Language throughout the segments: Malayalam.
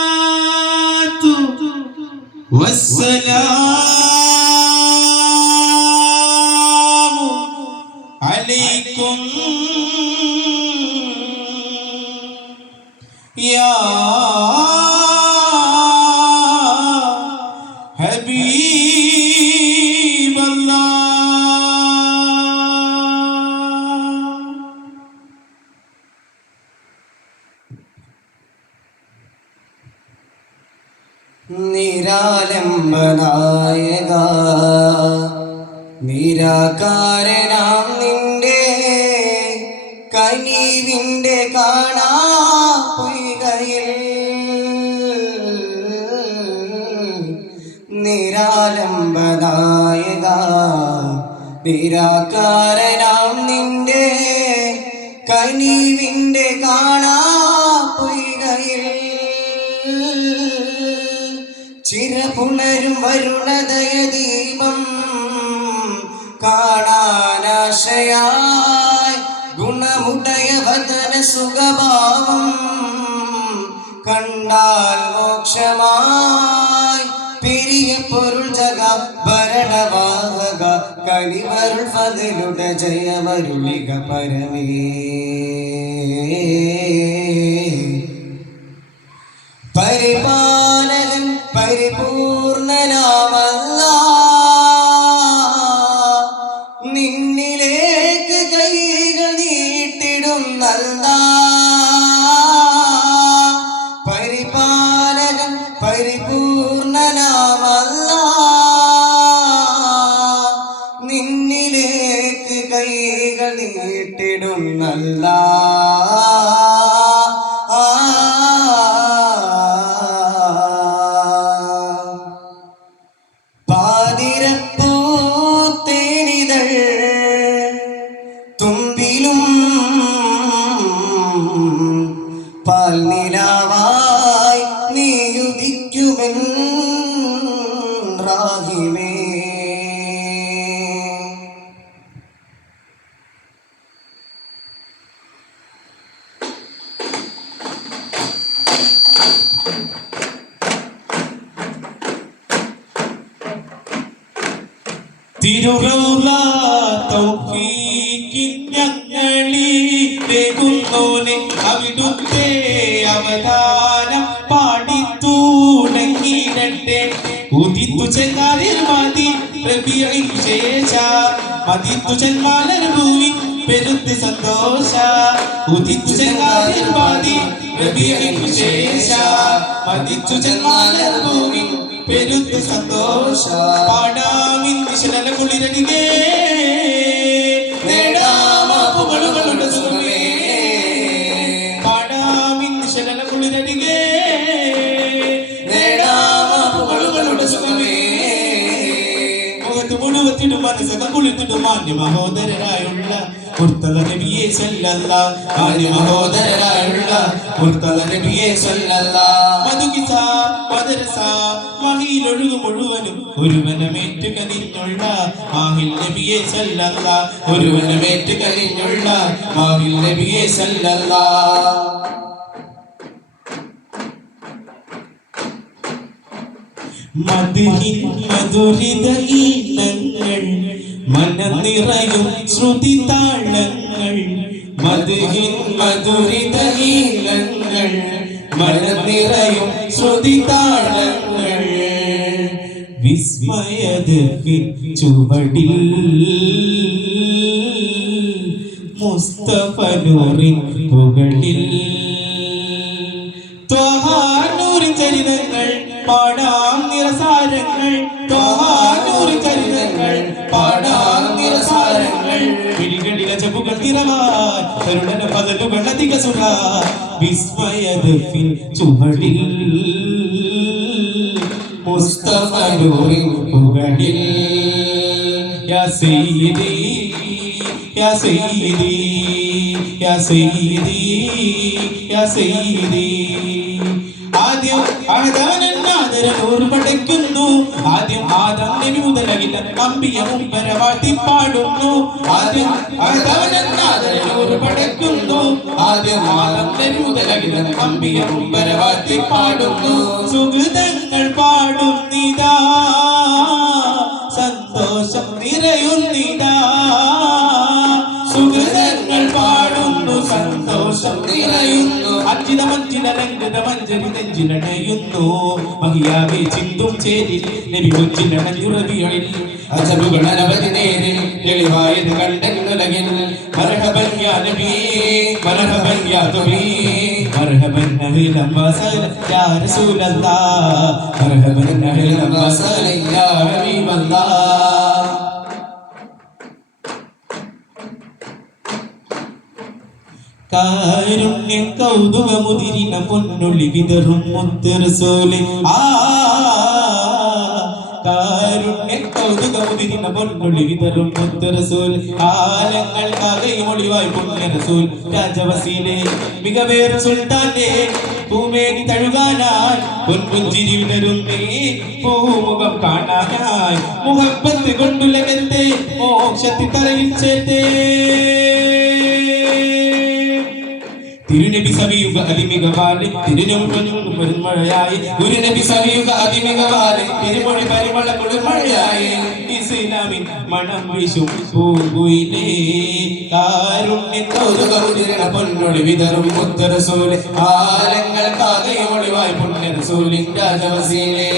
അസ്സലാത്തു വസ്സലാമു അലൈക്കും യാ നിരാലംബനായക നിരാകാരനാം നിന്റെ കനിവിൻ്റെ കാണാപ്പൊയ്കയിൽ നിരാലംബനായക നിരാകാരനാം നിന്റെ കനിവിൻ്റെ കാണാപ്പൊയ്കയിൽ ചിരപുണരും വരുണദയ ദീപം കാണാനാശയായി ഗുണമുടയ വദന സുഖഭാവം കണ്ടാൽ മോക്ഷമായി പെരിയ പൊരുൾ ജഗ ഭരണവാഹക കളിവരുൾ ഫതിലുട ജയമരുളിക പരമേ പരിപാലകൻ പരിപൂർണനാമല്ലാഹ് നിന്നിലേക്ക് കൈകൾ നീട്ടിടുന്നല്ലാഹ് പരിപാലകൻ പരിപൂർണനാമല്ലാഹ് നിന്നിലേക്ക് കൈകൾ നീട്ടിടുന്നല്ലാഹ് തുമ്പിലും പാൽനിലാവായി നീയുദിക്കുമെൻ റാഹിമേ തിരുറൗള തൗഫീഖിൻ ഞങ്ങളിലേകുന്നോനെ അവിടുത്തെ അവതാരം പാടിത്തൂടങ്ങിയിടട്ടെ ഉദിത്തു ചെങ്കാലിൽ മതി റബീഇ ശേഷ മദിത്തു ചെന്മാലർ ഭൂമി പെരുത്ത് സന്തോഷ ഉദിത്തു ചെങ്കാലിൽ മതി റബീഇ ശേഷ മദിത്തു ചെന്മാലർ ഭൂമി പെരുത്ത് സന്തോഷ പാടാമിൻ വിശലല കുളിരടികേ നേടാമാപ്പുകളുടെ സുഖമേ പാടാമിൻ വിശലല കുളിരടികേ നേടാമാപ്പുകളുടെ സുഖമേ മുഖത്ത് മുഴുവത്തിടും മനസ്സക കുളിത്തിടും മാന്യ മഹോദരരായുള്ള മുർത്തദ നബിയെ സല്ലല്ലാഹ് ആര്യ മഹോദരരായുള്ള മുർത്തദ നബിയെ സല്ലല്ലാഹ് മധുകിസ മദരസ മഹിലൊഴുകു മുഴുവനും ഒരുവനമേറ്റ് കനിഞ്ഞുള്ള മാഹിൽ നബിയെ സല്ലല്ലാഹ് ഒരുവനമേറ്റ് കനിഞ്ഞുള്ള മാഹിൽ നബിയെ സല്ലല്ലാഹ് മദ്ഹിൻ മധുരിത ഈണങ്ങൾ മനനിറയും ശ്രുതി താളങ്ങൾ മദ്ഹിൻ മധുരിത ഈണങ്ങൾ മനനിറയും ശ്രുതി താളങ്ങൾ വിസ്മയദഫിൻ ചുവടിൽ മുസ്തഫ നൂറിൻ പുകളിൽ ത്വഹാനൂറിൻ ചരിതങ്ങൾ പാടാം നിറസാരങ്ങൾ ത്വഹാനൂറിൻ ചരിതങ്ങൾ പാടാം നിറസാരങ്ങൾ വിളികളിലെ ചെപ്പുകൾ തിരവാൻ കരുണന പതലുകൾ അധിക സുഖ വിസ്മയദഫിൻ ചുവടിൽ മുസ്തഫ നൂറിൻ പുകളിൽ യാ സയ്യിദി യാ സയ്യിദി യാ സയ്യിദി ആദ്യം ആദരനൂർ പടയ്ക്കുന്നു ആദ്യം ആദം നബി മുതലകില്ല അമ്പിയ മുമ്പരവാഴ്ത്തി പാടുന്നു ആദ്യം ആദരനൂർ പടയ്ക്കുന്നു ആദ്യം ആദം നബി മുതലകില്ല അമ്പിയ മുമ്പരവാഴ്ത്തി പാടുന്നു സുഹൃതങ്ങൾ പാടുന്നിതാ സന്തോഷം നിറയുന്നിതാ സുഹൃതങ്ങൾ പാടുന്നു സന്തോഷം നിറയുന്നു അഞ്ചിത രംഗത മഞ്ചരി നെഞ്ചിലടയുന്നു മഹിയാകെ ചിന്തും ചേരിൽ നബി കൊച്ചിലടഞ്ഞുറവികളിൽ അജബുകൾ അനവധി നേരിൽ തെളിവായത് കണ്ടെന്നുലകിൽ മർഹബൻ യാ നബി മർഹബൻ യാ നബി മർഹബൻ അഹ്ലൻ വസഹലൻ യാ റസൂലല്ലാഹ് മർഹബൻ അഹ്ലൻ വസഹലൻ യാ ഹബീബല്ലാഹ് കാരുണ്യ കൗതുകമുതിരിന പൊന്നൊളി വിതറും മുത്ത് റസൂലേ കാരുണ്യ കൗതുകമുതിരിന പൊന്നൊളി വിതറും മുത്ത് റസൂൽ കാലങ്ങൾക്കാകെ ഒളിവായി പുണ്യ റസൂൽ രാജവസീലേ മികവേറെ സുൽത്താന്റെ പൂമേനി തഴുകാനായി പൊൻപുഞ്ചിരി വിടരുന്നേ പൂമുഖം കാണാനായി മുഹബത്ത് കൊണ്ടുലകത്തെ മോക്ഷത്തി തറയിൽ ചേർത്തേ തിരുനബി സവിയുഗ അതിമികവാലെ തിരുനൊഴിമഴയായി ഗുരുനബി സവിയുഗ അതിമികവാലെ തിരുമൊഴി പരിമള കുളിർമഴയായി ഇസ്ലാമിൻ മണം വീശും പൂങ്കുയിലേ കാരുണ്യ കൗതുകമുതിരണ പൊന്നൊളി വിതറും മുത്ത് റസൂലേ കാലങ്ങൾക്കാകെ ഒളിവായി പുണ്യ റസൂലിൻ രാജവസീലേ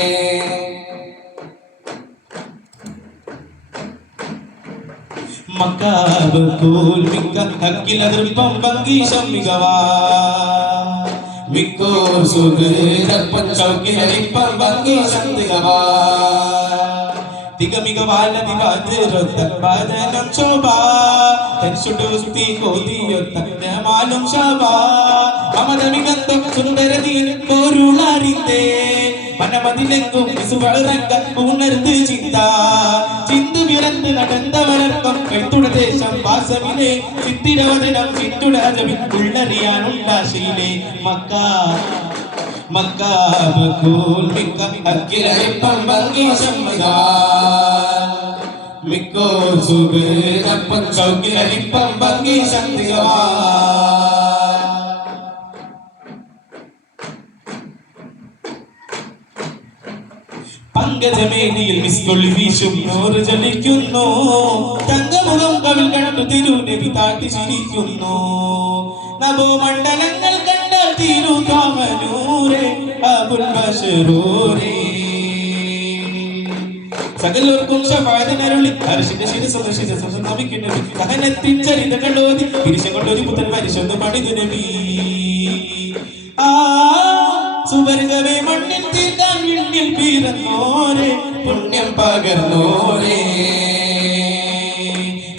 മക്കാബ് തോൽമിക്ക ഹക്കിലതൃപ്പം പങ്കീശം മികവാ മിക്കോർ സുഖം ചൗക്കിലരിപ്പം പങ്കീശം തികവാ തികമികവാല ദിവാതിരൊത്ത പാദനം ശോഭ തരിശുടുസ്തി കോതിയൊത്ത മാലും ശോഭ അമരമികന്തം സുന്ദരതീൻ കോരുളറിന്തേ മനമതിലെങ്കും വിസുവളറങ്ക ഉണർന്ന് ചിന്തു വിറന്ന് നടന്നവരർക്കം കൈത്തുട ദേശം വാസമിലെ ചിത്തിരവചനം ചിത്തുടജമി ഉള്ളറിയാനുണ്ടാശയിലെ മക്കാബൂൽ മിക്ക അക്കിലരിപ്പം ഭംഗീശം മിക്കോ സുഖം ചൗക്കിലരിപ്പം ഭംഗീശം തികവാ പങ്കജമേനിയിൽ മിസ്കൊള്ളി വീശും നോറ് ജ്വലിക്കുന്നു തങ്കമുഖം കവിൽ കണ്ടു തിരുനബി താഴ്ത്തി ചിരിക്കുന്നു നവോമണ്ഡലങ്ങൾ കണ്ടാൽ തിരുതാമനൂരേ അബുൽ ബശറൂരേ സകലോർക്കും ശഫാഅത്തിനരുളി അർശിന്റെ ശിരസ്സും നമിക്കുന്ന നബി സഹനത്തിൻ ചരിതകളോതി തിരിശം കൊണ്ടൊരു പുത്തൻ പരിശുദ്ധ പണിതു നബി സുവർഗമേ മണ്ണിൽ തീർക്കാൻ വിണ്ണിൽ പിറന്നോരെ പുണ്യം പകർന്നോരെ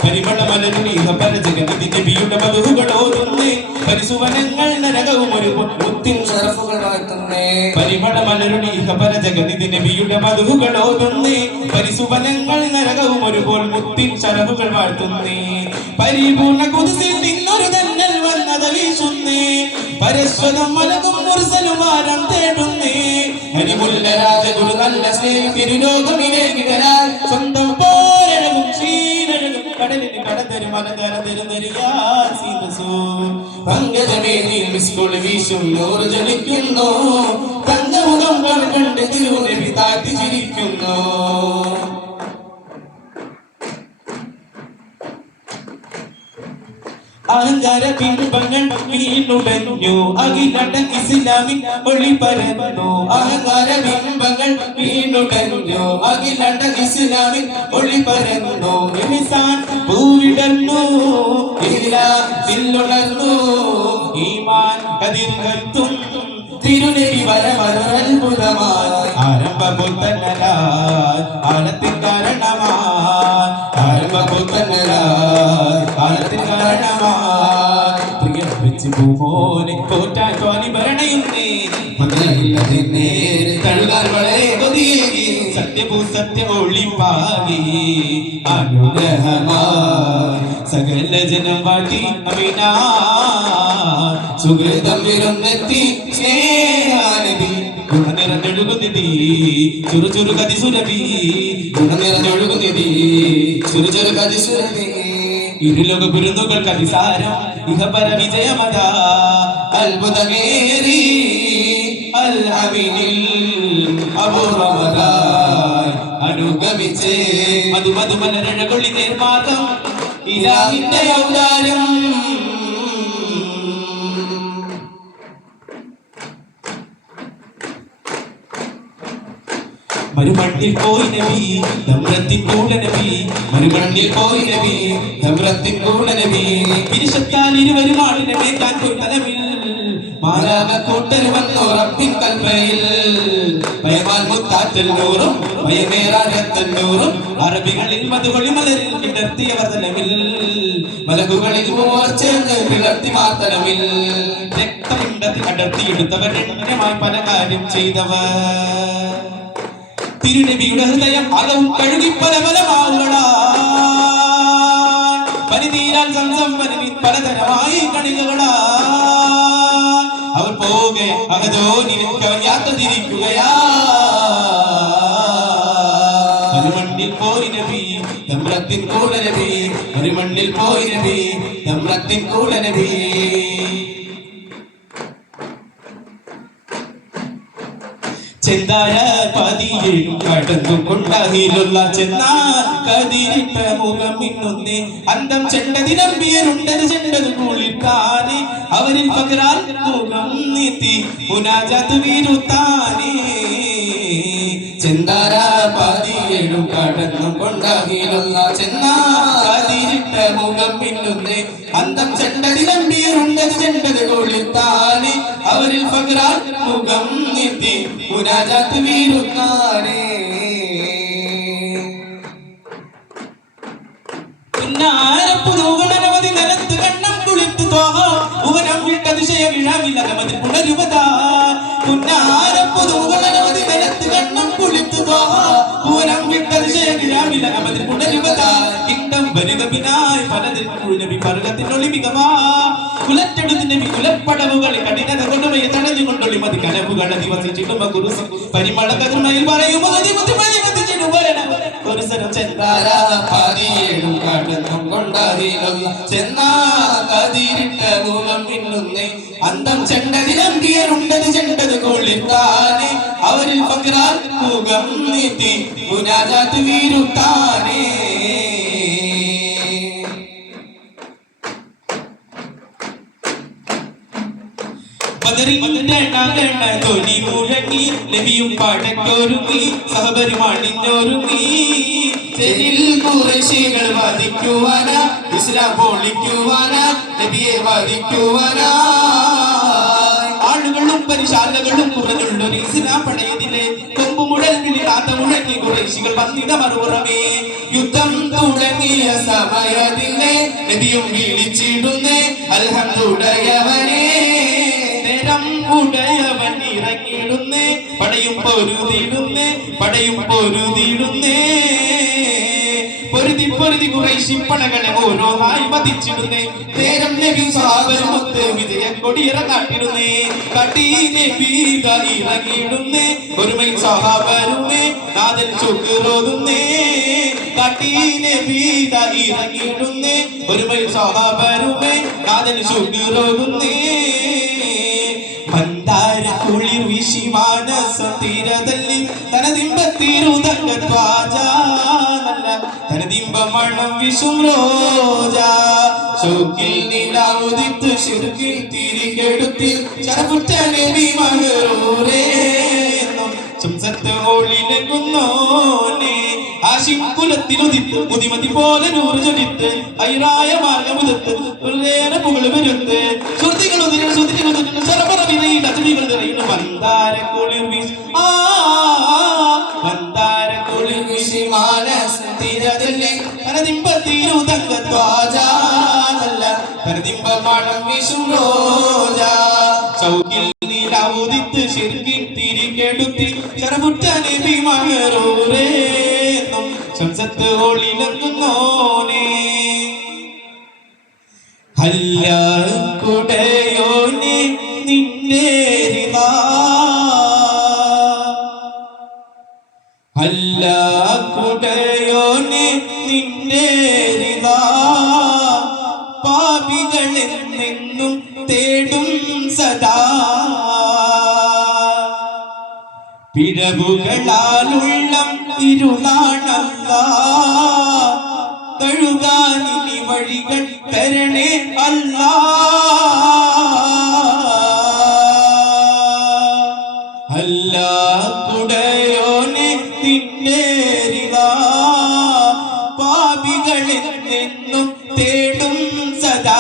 പരിമള മലരുണീത പരജഗതി നബിയുടെ മധുകളോതുന്നേ പരിസുവനങ്ങൾ നരകവും ഒരു മുത്തിൻ ശറഫുകൾ വാഴ്ത്തുന്നേ പരിമള മലരുണീത പരജഗതി നബിയുടെ മധുകളോതുന്നേ പരിസുവനങ്ങൾ നരകവും ഒരുപോൽ മുത്തിൻ ശറഫുകൾ വാഴ്ത്തുന്നേ പരിപൂർണ കുതിസിൽ നിന്നൊരു തന്നൽ വന്നത് വീശുന്നേ പരസ്വതം മലകും മുർസലുമാരം തേടുന്നേ ഹരിമുല്ല രാജഗുരു നല്ല സ്നേഹം തിരുലോകമിലേക്ക് വരാൻ സ്വന്തം പോരഴകും ക്ഷീരഴകും കടലിന് കടത്തരു മലകര പങ്കജമേനിയിൽ മിസ്കൊളി വീശും നൂറ് ജ്വലിക്കുന്നു തങ്കമുഖം കണ്ട് തിരുനബി താഴ്ത്തി ചിരിക്കുന്നു അഹങ്കാര ബിംബങ്ങൾ വീണുടഞ്ഞു അഖിലണ്ട ഇസ്ലാമിൻ ഒളി പരന്നു അഹങ്കാര ബിംബങ്ങൾ വീണുടഞ്ഞു അഖിലണ്ട ഇസ്ലാമിൻ ഒളി പരന്നു ഇഹ്സാൻ പൂവിടർന്നു ഇസ്ലാമിലുണർന്നു ഈമാൻ കതിർകത്തും തിരുനബി വരമൊരത്ഭുതമായി ആരംഭ പുത്തന്നലായി ആനത്തിൻ കാരണമായി ആരംഭ പുത്തന്നലായി ആനത്തിൻ കാരണമായി പ്രിയം വെച്ച് പൂമോനെ കോറ്റാൻ തോന്നി ഭരണയുന്നേ തഴുകാൻ വളരെ കൊതിയേകി സത്യപൂ സത്യ ഒളിപ്പാകി അനുഗ്രഹമായി സകല ജനം വാട്ടി അമീന സുഹൃതം വിരുന്നെത്തി സ്നേഹാനബി ഗുണനിറഞ്ഞൊഴുകുന്നിതി ചുറു ചുറു കതി സുരഭി ഗുണനിറഞ്ഞൊഴുകുന്നിതി ചുറു ചുറു കതി സുരഭി ഇരുലോക ഗുരുന്നുകൾക്ക് അതിസാരം ഇഹപര വിജയമത അത്ഭുതമേറി അൽ അമീനിൽ അപൂർവമതായി അനുഗമിച്ചേ മധുമലരഴകൊള്ളി നേർമാർഗം ഇലാഹിന്റെ ഔദാര്യം മരുമണ്ണിൽ പോയി നബി ദമ്രത്തിൻ കൂട നബി മരുമണ്ണിൽ പോയി നബി ദമ്രത്തിൻ കൂട നബി പിരിശത്താൽ ഇരുവരും ആടിനെ മേക്കാൻ പോയി തലവിൽ മാലാക കൂട്ടർ വന്നു റബ്ബിൻ കൽബയിൽ ഭയമാൽ മുത്താറ്റൽ നൂറും ഭയമേറാകത്തന്നൂറും അറബികളിൽ മധുകൊളി മലരിൽ കിടത്തിയവർ തലവിൽ മലകുകളിൽ മൂവർ ചേർന്ന് പിളർത്തി മാത്തലവിൽ രക്തമുണ്ടത്തി അടർത്തിയെടുത്തവർ രണ്യമായി പല കാര്യം ചെയ്തവർ തിരുനബിയുടെ ഹൃദയം അകവും കഴുകി പല പല മാവുകളാ പനിനീരാൽ സംസമ്പനവിൻ പലതരമായി കണികകളാ അവർ പോകെ അകതോനിക്കവൻ യാത്ര തിരിക്കുകയാ മരുമണ്ണിൽ പോയി നബി ദമ്രത്തിൻ കൂട നബി മരുമണ്ണിൽ പോയി നബി ദമ്രത്തിൻ കൂട നബി ചെന്താര പതിയേഴും കടന്നു കൊണ്ടഹിലുള്ള ചെന്നാൽ കതിരിട്ട മുഖം മിന്നുന്നേ അന്തം ചെണ്ടതി നമ്പിയരുണ്ടത് ചെണ്ടത് കുളിത്താനെ അവരിൽ പകരാൽ മുഖം നീത്തി മുനാജത്ത് വീരുത്താനേ ചെന്താര പതിയേഴും കടന്നു കൊണ്ടഹിലുള്ള ചെന്നാൽ കതിരിട്ട മുഖം മിന്നുന്നേ അന്തം ചെണ്ടതി നമ്പിയരുണ്ടത് ചെണ്ടത് കുളിത്താനെ അവരിൽ പകരാൽ മുഖം നീത്തി മുനാജത്ത് വീരുത്താനേ പുന്നാരപ്പുതുകളനവധി നിലത്ത് കണ്ണം കുളിത്തു തോഹം വിട്ടതിശയ വിഴാവിലകമതിൽ പുനരുപതാ പുന്നാരപ്പുതുകളനവധി നിലത്ത് കണ്ണം കുളിത്തു തോഹം വിട്ടതിശയ വിഴാവിലകമതിൽ പുനരുപതാ കിങ്ഡം വരുകപിനായി പലതിൽ നബി പർഗത്തിനൊളി മികവാ കുലറ്റെടുത്തിന്റെ കുലപ്പടവുകളെ കഠിനത കൊണ്ടുപോയി തടഞ്ഞുകൊണ്ടൊളി മതി കനവുകളെ ദിവസിച്ചിടുമ്പ കുരുസം പരിമള കരുണയിൽ പറയുമോ ഒരു സരം ചെന്താര പതിയേഴും കടന്നും കൊണ്ടതിലുള്ള ചെന്നാ കതിരിട്ട മൂലം പിന്നുന്നേ അന്തം ചെണ്ടതി നമ്പിയരുണ്ടത് ചെണ്ടത് കൊള്ളിത്താനെ അവരിൽ പകരാൽ മുഖം നീത്തി മുനാജാത്ത് വീരുത്താനേ തൊലി മുഴങ്ങി നബിയും പാടക്കൊരുങ്ങി സഹപരിമാണിഞ്ഞൊരുങ്ങി ഖുറൈശികൾ വധിക്കുവാനാ ഇസ്ലാം പൊളിക്കുവാനാ നബിയെ വധിക്കുവാനാ ആളുകളും പരിശാലകളും കുറഞ്ഞുള്ളൊരു ഇസ്ലാം പടയതിലെ കൊമ്പുമുഴൽ വിളിയാത്ത മുഴങ്ങി ഖുറൈശികൾ വന്നിത മറുപുറമേ യുദ്ധം തുടങ്ങിയ സമയത്തിലെ നബിയും വിളിച്ചിടുന്നേ അൽഹംദുലില്ലാഹവനേ ഉടയവൻ ഇറങ്ങിയിടുന്നേ പടയും പൊരുതിയിടുന്നേ പടയും പൊരുതിയിടുന്നേ പൊരുതി പൊരുതി ഖുറൈശി പടകളെ ഓരോന്നായി വധിച്ചിടുന്നേ നേരം നബി സ്വഹാബരുമൊത്ത് വിജയ കൊടിയിറ കാട്ടിടുന്നേ കാട്ടി നബി ഇറങ്ങിയിടുന്നേ ഒരുമൈ സ്വഹാബരുമേ നാദൽ ചുക്കുറോതുന്നേ കാട്ടി നബി ഇറങ്ങിയിടുന്നേ ഒരുമൈ സ്വഹാബരുമേ നാദൽ ചുക്കുറോതുന്നേ മന്ദാര കുളിർ വീശി മാനസം തീരതല്ലി തനതിമ്പത്തിരുതങ്ക തനതിമ്പ മണം വിഷും റോജ ഷൗക്കിൽ നിലാവുദിത്ത് ശിർക്കിൽ തിരികെടുത്തി ചരപുറ്റ നബി മഹറൂരേ സംസത്ത് ഓളിലെങ്ങുന്നോനെ ആശിം കുലത്തിലുദിത്ത് മുതിമതി പോലെ നൂറ് ചൊലിത്ത് ഐറായ മാർഗമുദത്ത് ഒരേറെ പുകൾ വരുത്ത് ശ്രുതികളുതിരും ശ്രുതികളുതിരും സർവ്വ വിരയിൽ അജമികൾ നിറയുന്നു മന്ദാര കുളിർ വീശി മന്ദാര കുളിർ വീശി മാനസത്തിരതല്ലേ തനതിമ്പത്തിരുതങ്ക ത്വാജാനല്ല തനതിമ്പ മണം വീശും റോജ ചൗക്കിൽ നിലാവുദിത്ത് ശിർക്കിൽ തിരികെടുത്തി ചരപുറ്റ നബി മഹറൂരേ സംസത്ത് ഒളിലെങ്ങുന്നോനെ അല്ല കുടയോനെ നിന്റെ റിളാ അല്ല കുടയോനെ നിന്റെ റിളാ പാപികളെന്നെന്നും തേടും സദാ പിഴവുകളാലുള്ളം ഇരുളാണല്ലാ കഴുകാനിനി വഴികൾ തരണേ അല്ലാ അല്ലാ കുടയോനെ നിന്റെ റിളാ പാപികളെന്നെന്നും തേടും സദാ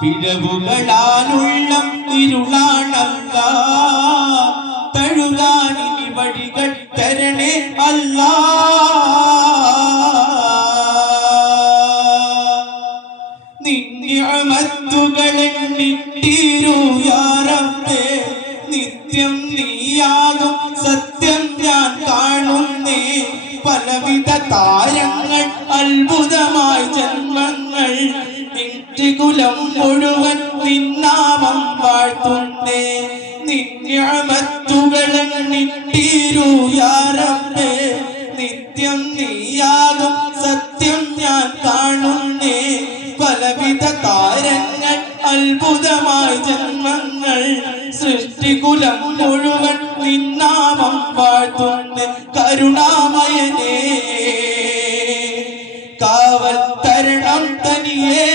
പിഴവുകളാലുള്ളം ഇരുളാണല്ലാ തഴുകാനിനി വഴികൾ തരണേ അല്ലാ നിന്നിഅമത്തുകളെണ്ണിത്തീരൂ യാ റബ്ബേ നിത്യം നീയാകും സത്യം ഞാൻ കാണുന്നേ പലവിധ താരങ്ങൾ അത്ഭുതമായ ജന്മങ്ങൾ കുലം മുഴുവൻ നിന്നാമം വാഴ്ത്തുന്നേ നിന്നിഅമത്തുകളെണ്ണിത്തീരൂ യാ റബ്ബേ നിത്യം നീയാകും സത്യം ഞാൻ കാണുന്നേ പലവിധ താരങ്ങൾ അത്ഭുതമായ ജന്മങ്ങൾ സൃഷ്ടികുലം മുഴുവൻ നിന്നാമം വാഴ്ത്തുന്ന കരുണാമയനേ കാവൽ തരണം തനിയേ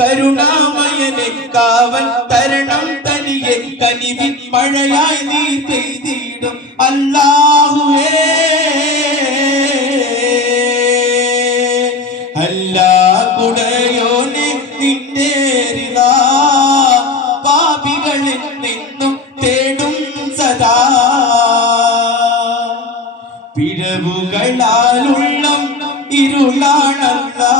കരുണാമയനെ കാവൽ തരണം തനിയെ കനിവിൻ മഴയായി നീ പെയ്തിടും അല്ലാഹുവേ അല്ലാ കുടയോനെ നിന്റെ റിളാ പാപികളെന്നെന്നും തേടും സദാ പിഴവുകളാലുള്ളം ഇരുളാണല്ലാ